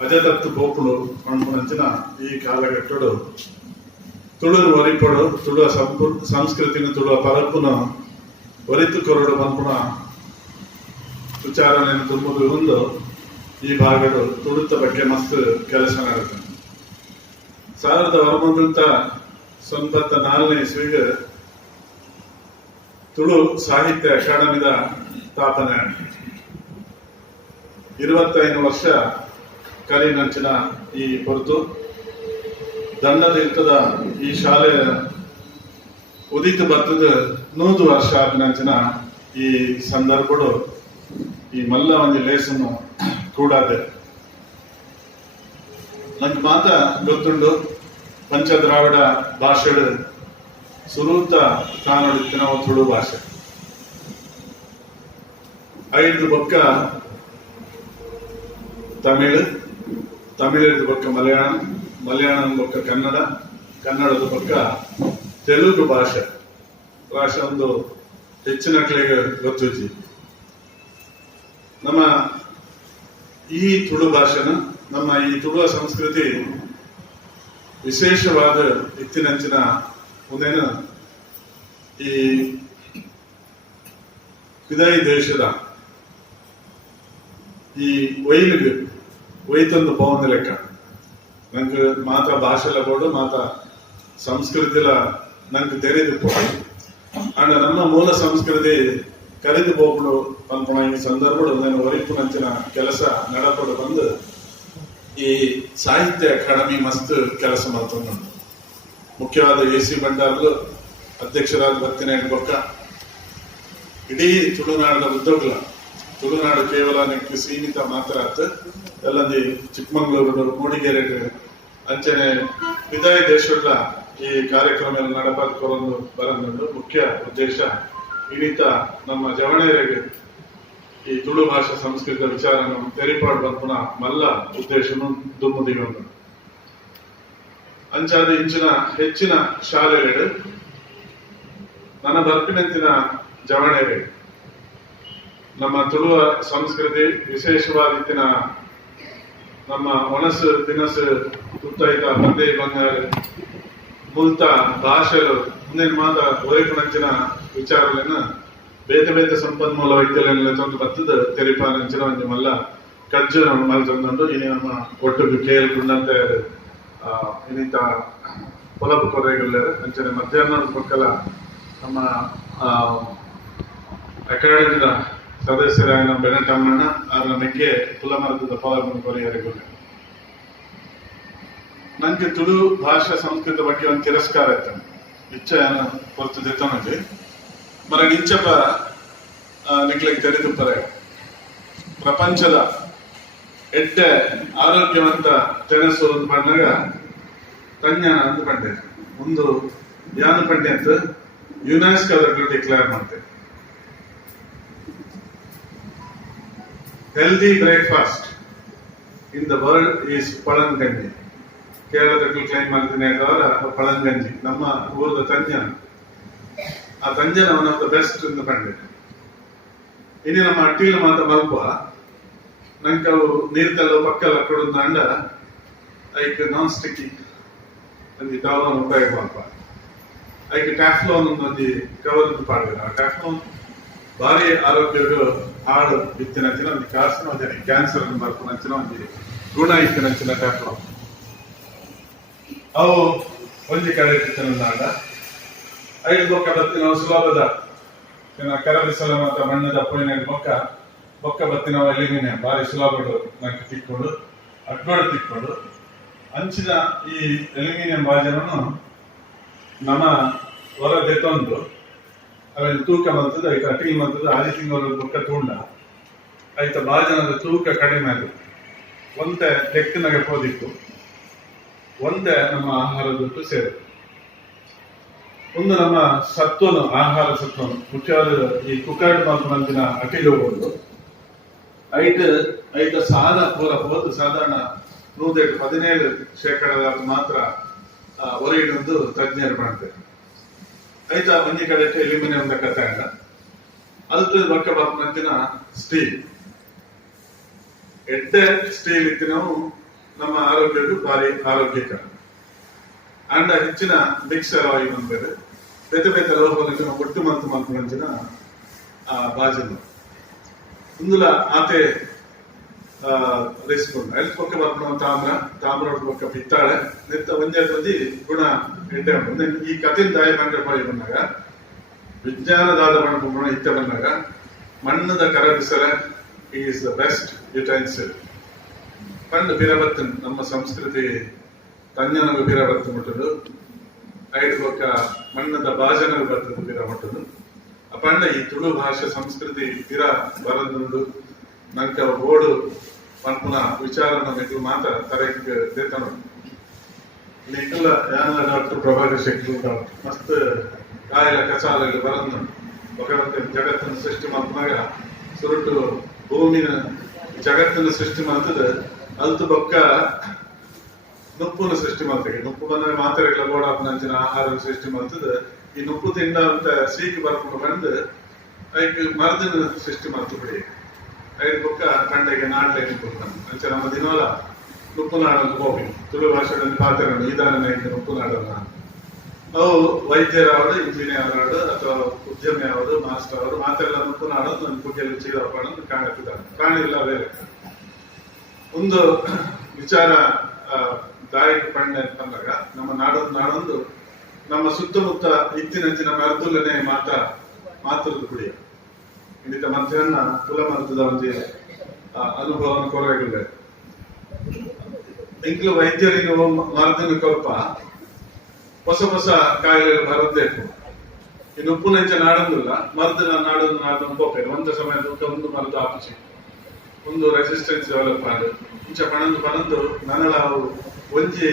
ಅಜದತ್ತು ಗೋಪುಳು ಅಂಚಿನ ಈ ಕಾಲಘಟ್ಟಡು ತುಳುರು ಒರಿಪೊಡು ತುಳುವ ಸಂಸ್ಕೃತಿನ ತುಳುವ ಪರಪ್ಪುನ ಒರಿತು ಕೊರಡು ಮಲ್ಪುನ ವಿಚಾರಣೆಯನ್ನು ತುಂಬುದು ಒಂದು ಈ ಭಾಗಡು ತುಳುತ ಬಗ್ಗೆ ಮಸ್ತ್ ಕೆಲಸ ನಡೆದ 1994 ಇಸ್ವಿಗೆ ತುಳು ಸಾಹಿತ್ಯ ಅಕಾಡೆಮಿದ ಸ್ಥಾಪನೆ 25 ವರ್ಷ ಕಲಿನಂಚಿನ ಈ ಹೊರತು ದಂಡದ ಈ ಶಾಲೆ ಉದಿತು ಬರ್ತದ 100 ವರ್ಷ ಆದಿನಂಚಿನ ಈ ಸಂದರ್ಭಡು ಈ ಮಲ್ಲ ಒಂದು ಲೇಸನ್ನು ಕೂಡಾದೆ ನಂಗೆ ಮಾತ ಗೊತ್ತುಂಡು ಪಂಚದ್ರಾವಿಡ ಭಾಷೆಡು ಸುರೂತ ತಾನುಡಿತ್ತಿನ ತುಳು ಭಾಷೆ ಐದು ಬೊಕ್ಕ ತಮಿಳದ ಬೊಕ್ಕ ಮಲಯಾಳಂ ಬೊಕ್ಕ ಕನ್ನಡದ ಬೊಕ್ಕ ತೆಲುಗು ಭಾಷೆ ಒಂದು ಹೆಚ್ಚಿನ ಕಡೆಗೆ ಗೊತ್ತುಜಿ ನಮ್ಮ ಈ ತುಳು ಭಾಷೆನ ನಮ್ಮ ಈ ತುಳುವ ಸಂಸ್ಕೃತಿ ವಿಶೇಷವಾದ ಇತ್ತಿನಂಚಿನ ಒಂದೇನು ಈ ವಿದಾಯಿ ದೇಶದ ಈ ಒಯ್ತೊಂದು ಪವನ ಲೆಕ್ಕ ನಂಗೆ ಮಾತ ಭಾಷೆಲ ಬೋಡು ಮಾತ ಸಂಸ್ಕೃತಿಲ ನಂಗೆ ತೆರೆದು ಪೋಡು ಅಂಡ ನಮ್ಮ ಮೂಲ ಸಂಸ್ಕೃತಿ ಕರೆದು ಹೋಗ್ಬಿಡು ಅನ್ಪಣ ಈ ಸಂದರ್ಭಡು ನಾನು ಒರಿಪುನಂಚಿನ ಕೆಲಸ ನಡಪಡು ಬಂದು ಈ ಸಾಹಿತ್ಯ ಅಕಾಡೆಮಿ ಮಸ್ತ್ ಕೆಲಸ ಮಾಡ್ತಂದು ಮುಖ್ಯವಾದ AC ಭಂಡಾರ್ಲು ಅಧ್ಯಕ್ಷರಾದ ಬರ್ತೀನಿ ಬೊಕ್ಕ ಇಡೀ ತುಳುನಾಡಿನ ಉದ್ಯೋಗ ತುಳುನಾಡು ಕೇವಲ ನೆಕ್ಕೆ ಸೀಮಿತ ಮಾತ್ರ ಆಯ್ತು ಎಲ್ಲಂದಿ ಚಿಕ್ಕಮಂಗ್ಳೂರು ಮೂಡಿಗೆರೆ ಅಂಚನೆ ವಿದಾಯ ದೇಶದ ಈ ಕಾರ್ಯಕ್ರಮ ನಡಪಾದ್ಕೊರೊಂದು ಬರಂದು ಮುಖ್ಯ ಉದ್ದೇಶ ಇಳಿತ ನಮ್ಮ ಜವಣೆಯರಿಗೆ ಈ ತುಳು ಭಾಷಾ ಸಂಸ್ಕೃತ ವಿಚಾರನ ತೆರಿಪಾಡು ಬಂಪುನ ಮಲ್ಲ ಉದ್ದೇಶನು ದುಮ್ಮುದಿಗೊಂಡು ಅಂಚಾದ ಇಂಚಿನ ಹೆಚ್ಚಿನ ಶಾಲೆಗಳು ನನ್ನ ಬರ್ಪಿನಂತಿನ ಜವಣೆಗೆ ನಮ್ಮ ತುಳುವ ಸಂಸ್ಕೃತಿ ವಿಶೇಷವಾದಿತ್ತಿನ ನಮ್ಮ ಒಣಸು ತಿನಸು ತುತ್ತಾಯ್ತ ಬಂದೆ ಬಂಗಾರ ಮುಲ್ತ ಭಾಷೆಲು ಮುಂದಿನ ಮಾತ ಒರಿಪುನಂಚಿನ ವಿಚಾರಗಳನ್ನ ಬೇತೆ ಸಂಪನ್ಮೂಲ ವೈದ್ಯರನ್ನ ತಂದು ಬರ್ತದ ತೆರಿಪಾನಂಚಿನ ಒಂದು ಮಲ್ಲ ಕಜ್ಜು ಮಲ್ತಂದು ಇನಿ ನಮ್ಮ ಒಟ್ಟಿಗೆ ಕೇಳ್ಕೊಂಡಂತ ಇನ್ನಿತ ಹೊಲಪು ಕೊರೆಗಳ ಅಂಚನೆ ಮಧ್ಯಾಹ್ನದ ಪಕ್ಕಲ ನಮ್ಮ ಅಕಾಡೆಮಿದ ಸದಸ್ಯರಾಯ ಬೆನಟಮ್ಮಣ್ಣ ಅದರ ಮೆಕ್ಕೆ ಪುಲಮರದ ಪವರ್ನ ಕೊರೆಯರಿಗೂ ನಂಗೆ ತುಳು ಭಾಷಾ ಸಂಸ್ಕೃತ ಬಗ್ಗೆ ಒಂದು ತಿರಸ್ಕಾರ ಆಯ್ತು ಇಚ್ಛೆಯನ್ನು ಹೊರತು ದಿತ್ತನಕ್ಕೆ ಮರ ನಿಂಚಪ ನಿಕ್ಲಿಗೆ ತೆರೆದು ಪರೆ ಪ್ರಪಂಚದ ಎಡ್ಡೆ ಆರೋಗ್ಯವಂತ ತೆನಸು ಒಂದು ಬಂದಾಗ ತಂಜ್ಞಾನ ಅಂದು ಪಂಡೆ ಒಂದು ಯಾನು ಪಂಡೆ ಅಂತ ಯುನೆಸ್ಕೋ ಡಿಕ್ಲೇರ್ ಮಾಡ್ತೇವೆ healthy breakfast in the world is ಪಳಂಗಂಜಿ ಕೇರಳದಲ್ಲಿ ಕ್ಲೈಮ್ ಮಾಡ್ತೀನಿ ಪಳಂಗಂಜಿ ನಮ್ಮ ಊರದ ತಂಜನ ಆ ತಂಜನ ಒನ್ ಆಫ್ ದ ಬೆಸ್ಟ್ ಇಂದ ಪಂಡೆ ಇನ್ನು ನಮ್ಮ ಅಟ್ಟಿಲು ಮಾತ ಮಲ್ಪ ನಂಗೆ ಅವು ನೀರ್ತಲ್ಲ ಪಕ್ಕಲ್ಲ ಕೊಡೋದು ಅಂಡ ಐಕ್ ನಾನ್ ಸ್ಟಿಕ್ಕಿ ಅಂದಿ ತವಲನ್ನು ಉಪಯೋಗ ಮಲ್ಪ ಐಕ್ ಟ್ಯಾಫ್ಲೋನ್ ಒಂದು ಕವರ್ ಪಾಡ್ಬೇಕು ಆ ಟ್ಯಾಫ್ಲೋನ್ ಭಾರಿ ಆರೋಗ್ಯಗಳು ಹಾಡು ಇತ್ತಿನಂಚಿನ ಒಂದು ಕಾರ್ಸಿನ ಒಂದು ಕ್ಯಾನ್ಸರ್ ಅನ್ನು ಬರ್ಕೊಂಡಂಚಿನ ಒಂದು ಗುಣ ಇತ್ತಿನಂಚಿನ ಟ್ಯಾಫ್ಲೋನ್ ಅವು ಒಂಜಿ ಕಡೆ ಇಟ್ಟಿದ್ದಾಂಡ ಐದು ಬೊಕ್ಕ ಬತ್ತಿನ ಸುಲಭದ ಕರಬಿಸಲ ಮತ್ತು ಮಣ್ಣದ ಪೊಯ್ನ ಬೊಕ್ಕ ಬತ್ತಿನ ಎಲಿಮಿನ ಭಾರಿ ಸುಲಭಗಳು ನಂಗೆ ತಿಕ್ಕೊಂಡು ಅಡ್ಬಾಡು ತಿಕ್ಕೊಂಡು ಅಂಚಿನ ಈ ಎಲ್ಯೂಮಿನಿಯಂ ಬಾಜನನ್ನು ನಮ್ಮ ಹೊರದೆತ್ತೊಂದು ಅವೆಲ್ಲ ತೂಕ ಬಂತದ್ದು ಆಯ್ತು ಅಟಿಲ್ ಬಂತದ್ದು 6 ತಿಂಗಳ ಬೊಕ್ಕ ತೂಂಡ ಆಯ್ತ ಬಾಜನದ ತೂಕ ಕಡಿಮೆ ಅದು ಒಂದೇ ಲೆಕ್ಕನಾಗೆ ಹೋದಿತ್ತು ಒಂದೇ ನಮ್ಮ ಆಹಾರದೊಟ್ಟು ಸೇರು ಒಂದು ನಮ್ಮ ಸತ್ವನು ಆಹಾರ ಸತ್ವನು ಮುಖ್ಯವಾದ ಈ ಕುಕ್ಕರ್ಡ್ ಮಾಲ್ಪನಂತಿನ ಅಟಿಲು ಹೋಗುದು ಐಟ ಸಾದ ಪೂರ ಹೋದು ಸಾಧಾರಣ 17% ಮಾತ್ರ ಹೊರಗಿನೊಂದು ತಜ್ಞರು ಮಾಡ್ತಾರೆ ಐತ ಒಂಜಿ ಕಡೆ ಎಲ್ಯೂಮಿನಿಯಂ ಕತೆ ಅಂಡ ಅದಕ್ಕೆ ಬೊಕ್ಕ ಬಾಪನಂತಿನ ಸ್ಟೀಲ್ ಎಡ್ಡೆ ಸ್ಟೀಲ್ ಇತ್ತಿನವು ನಮ್ಮ ಆರೋಗ್ಯಕ್ಕೂ ಭಾರಿ ಆರೋಗ್ಯಕರ ಅಂಡ ಹೆಚ್ಚಿನ ಮಿಕ್ಸರ್ ಆಯಿಲ್ ಅಂತಾರೆ ಬೇತೆ ಬೇತೆ ಲೋಹಗಳನ್ನು ಒಟ್ಟು ಮಂತು ಮಂತ್ರಂಚಿನ ಬಾಜನ್ನು ಇಂದುಲ ಆತೆ ರಿಸ್ಕೊಂಡು ಎಲ್ತ್ ಪಕ್ಕ ಬರ್ಕೊಂಡು ತಾಮ್ರ ಪಕ್ಕ ಬಿತ್ತಾಳೆ ನಿತ್ತ ಒಂದೇ ಗುಣ ಎಂಟೆ ಉಂಟು ಈ ಕಥೆನ ದಾಯ ಬಂದ್ರೆ ಮಾಡಿ ಬಂದಾಗ ವಿಜ್ಞಾನದಾದ ಗುಣ ಇತ್ತ ಬಂದಾಗ ಮಣ್ಣದ ಕರಗಿಸರ ಈಸ್ ದ ಬೆಸ್ಟ್ ಯುಟೆನ್ಸಿಲ್ ಪಂಡ್ ಬಿರಬತ್ತನ್ ನಮ್ಮ ಸಂಸ್ಕೃತಿ ತಂಜನಗ ಬಿರಬತ್ತು ಮುಟ್ಟದು ಐದು ಪಕ್ಕ ಮಣ್ಣದ ಭಾಜನಗ ಬರ್ತದ ಬಿರ ಮುಟ್ಟದು ಪಂಡ ಈ ತುಳು ಭಾಷೆ ಸಂಸ್ಕೃತಿ ಬಿರ ಬರದುಂಡು ನಂಕ ಓಡು ಪಂಪುನ ವಿಚಾರನ ನಿಖಲು ಮಾತ ತರಕ್ ದೇತನು ನಿಖಲ ಯಾನ ಡಾಕ್ಟರ್ ಪ್ರಭಾಕರ್ ಶೆಟ್ಟಿ ಮಸ್ತ್ ಕಾಯಿಲ ಕಚಾಲಗಳು ಬರಂದು ಭಗವಂತ ಜಗತ್ತನ್ನು ಸೃಷ್ಟಿ ಮಾಡ್ತಾಗ ಸುರುಟು ಭೂಮಿನ ಜಗತ್ತನ್ನು ಸೃಷ್ಟಿ ಮಾಡ್ತದ ಅಲ್ತು ಬೊಕ್ಕ ನುಪ್ಪುನ ಸೃಷ್ಟಿ ಮಾಡ್ತದೆ ನುಪ್ಪು ಬಂದ್ರೆ ಮಾತ್ರೆಗಳ ಗೋಡಾಪನಂಚಿನ ಆಹಾರ ಸೃಷ್ಟಿ ಮಾಡ್ತದ ಈ ನುಪ್ಪು ತಿಂಡ ಅಂತ ಸೀಗಿ ಬರ್ಕೊಂಡು ಬಂದು ಅದಕ್ಕೆ ಮರದಿನ ಸೃಷ್ಟಿ ಮಾಡ್ತು ಬಿಡಿ ಐದು ಬೊಕ್ಕ ಕಂಡೆಗೆ ನಾಟ್ಲೈನ್ ಕೊಡ್ತಾನೆ ಅಂಚೆ ನಮ್ಮ ದಿನವಲ್ಲ ನುಪ್ಪು ನಾಡನ್ನು ಹೋಗಿ ತುಳು ಭಾಷೆಗಳಲ್ಲಿ ಪಾತ್ರ ನಿಧಾನ ನುಪ್ಪು ನಾಡನ್ನ ಅವು ವೈದ್ಯರವರು ಇಂಜಿನಿಯರ್ ಅವರು ಅಥವಾ ಉದ್ಯಮಿ ಅವರು ಮಾಸ್ಟರ್ ಅವರು ಮಾತೆಲ್ಲ ನುಪ್ಪು ನಾಡೋದು ನನ್ನ ಕುಗ್ಗೆಯಲ್ಲಿ ಚೀರಪ್ಪಣ್ಣು ಕಾಣುತ್ತಿದ್ದಾನೆ ಕಾಣಿಲ್ಲ ಬೇರೆ ಒಂದು ವಿಚಾರ ದಾಯಕ ಪಂಡ ಬಂದಾಗ ನಮ್ಮ ನಾಡೊಂದು ನಮ್ಮ ಸುತ್ತಮುತ್ತ ಇತ್ತಿನಂಚಿನ ಮರದುಲ್ಲನೆ ಮಾತೃದು ಕುಡಿಯ ಇಂದಿತ ಮಧ್ಯಾಹ್ನ ಕುಲ ಮರತದ ಒಂದು ಅನುಭವವನ್ನು ಕೊರಗಿಲ್ಲ ಇಂಕ್ಲು ವೈದ್ಯರಿಗೆ ಮರದಿನ ಕೊಲ್ಪ ಹೊಸ ಹೊಸ ಕಾಯಿಲೆಗಳು ಬರಬೇಕು ಇನ್ನು ಉಪ್ಪು ನೆಂಚ ನಾಡೊಂದಿಲ್ಲ ಮರದಿನ ನಾಡೊಂದು ಹೋಗ್ಬೇಕು ಒಂದು ಸಮಯದ ಒಂದು ಮರದು ಆಪಿಸಿ ಒಂದು ರೆಸಿಸ್ಟೆನ್ಸ್ ಡೆವಲಪ್ ಮಾಡಿ ಇಂಚ ಪಣಂದು ನನಲ ಒಂಜಿ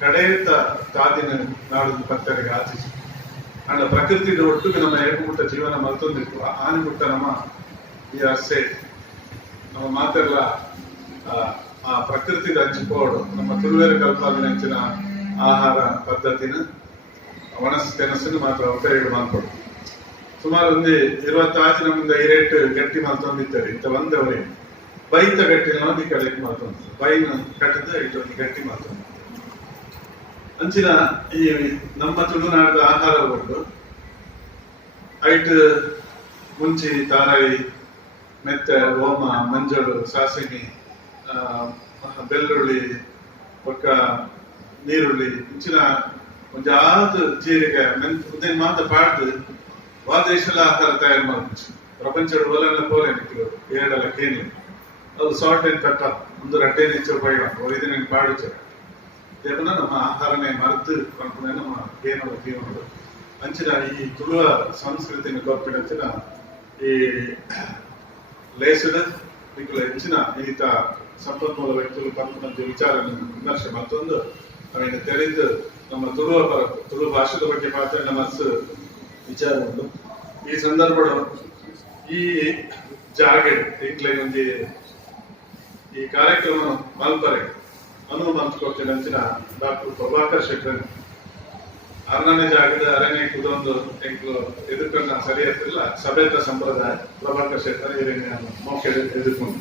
ಕಡೆಯತ್ತ ತಾದಿನ ನಾಡೊಂದು ಪತ್ತರಿಗೆ ಆಚಿಸಿ ಅಂಡ ಪ್ರಕೃತಿಗೆ ಒಟ್ಟಿಗೆ ನಮ್ಮ ಏಕಮುಟ್ಟ ಜೀವನ ಮರ್ತೊಂದಿತ್ತು ಆನಿಮುಟ್ಟ ನಮ್ಮ ಈ ಅರ್ಸೆ ನಮ್ಮ ಮಾತೆಲ್ಲ ಆ ಪ್ರಕೃತಿದ ಹಂಚಿಕೋಡು ನಮ್ಮ ತುಳುವೇರು ಕಲ್ಪಾದಿನ ಹೆಂಚಿನ ಆಹಾರ ಪದ್ಧತಿನ ಒಣಸ್ ತೆನಸನ್ನು ಮಾತ್ರ ಉಪಯೋಗ ಮಾಡ್ಕೊಡು ಸುಮಾರು ಒಂದು 20 ಮುಂದೆ ಈ ರೇಟ್ ಗಟ್ಟಿ ಮಾತೊಂದಿದ್ದಾರೆ ಇಂತ ಬಂದವರೇ ಬೈತ ಗಟ್ಟಿನ ಈ ಕಡೆಗೆ ಮಾತೊಂದು ಬೈನ ಕಟ್ಟದ ಇಟ್ಟು ಗಟ್ಟಿ ಮಾತೊಂದು ಅಂಚಿನ ಈ ನಮ್ಮ ತುಳುನಾಡದ ಆಹಾರ ಕೊಟ್ಟು ಐಟ್ ಮುಂಚಿ ತಾರಾಯಿ ಮೆತ್ತೆ ಓಮ ಮಂಜಳು ಸಾಸಿಮಿ ಬೆಳ್ಳುಳ್ಳಿ ಪಕ್ಕ ನೀರುಳ್ಳಿ ಇಂಚಿನ ಒಂದು ಯಾವ್ದು ಜೀರಿಗೆ ಮೆಂತೆ ಮಾತ ಪಾಡ್ದು ವಾದೇಶಲ ಆಹಾರ ತಯಾರು ಮಾಡ್ಬಿಟ್ಟು ಪ್ರಪಂಚದ ಒಲೆಲ್ಲ ಪೋಲೆ ನಿಕ್ಲು ಏಳೆಲ್ಲ ಕೇಳಿ ಅದು ಸಾಲ್ಟ್ ಅಂಡ್ ಪೆಪ್ಪರ್ ಒಂದು ರಡ್ಡೆ ನಿಚ್ಚ ಉಪಯೋಗ ಇದನ್ನ ಪಾಡಿச்சு ದೇವನ ನಮ್ಮ ಆಹಾರನೇ ಮರೆತು ಕೊಂಡ್ಕೊಂಡೆ ನಮ್ಮ ಜೀವನಗಳು ಅಂಚಿನ ಈ ತುಳುವ ಸಂಸ್ಕೃತಿನ ಗೊತ್ತಿನ ಈ ಲೇಸದ ನಿಖಲ ಹೆಚ್ಚಿನ ಈತ ಸಂಪನ್ಮೂಲ ವ್ಯಕ್ತಿಗಳು ಪಂಪನಂತ ವಿಚಾರ ವಿಮರ್ಶೆ ಮತ್ತೊಂದು ಅವನ್ನ ತಿಳಿದು ನಮ್ಮ ತುಳು ಭಾಷೆದ ಬಗ್ಗೆ ಮಾತ್ರ ಮನಸ್ಸು ವಿಚಾರ ಉಂಟು ಈ ಸಂದರ್ಭ ಈ ಜಾಗೆ ಒಂದು ಈ ಕಾರ್ಯಕ್ರಮ ಮಲ್ಪರೆ ಅನುಮಂತ್ಕೊಡ್ತೀನಿ ಅಂಚಿನ ಡಾಕ್ಟರ್ ಪ್ರಭಾಕರ್ ಶೆಟ್ಟರ್ ಅರಣ್ಯ ಜಾಗದ ಅರಣ್ಯ ಕುದೊಂದು ಎದುರ್ಕೊಂಡ ಸರಿಯಾಗ್ತಿಲ್ಲ ಸಭೆತ ಸಂಪ್ರದಾಯ ಪ್ರಭಾಕರ್ ಶೆಟ್ಟರ್ ಇವರಿಗೆ ಮೌಖ ಎದುರ್ಕೊಂಡು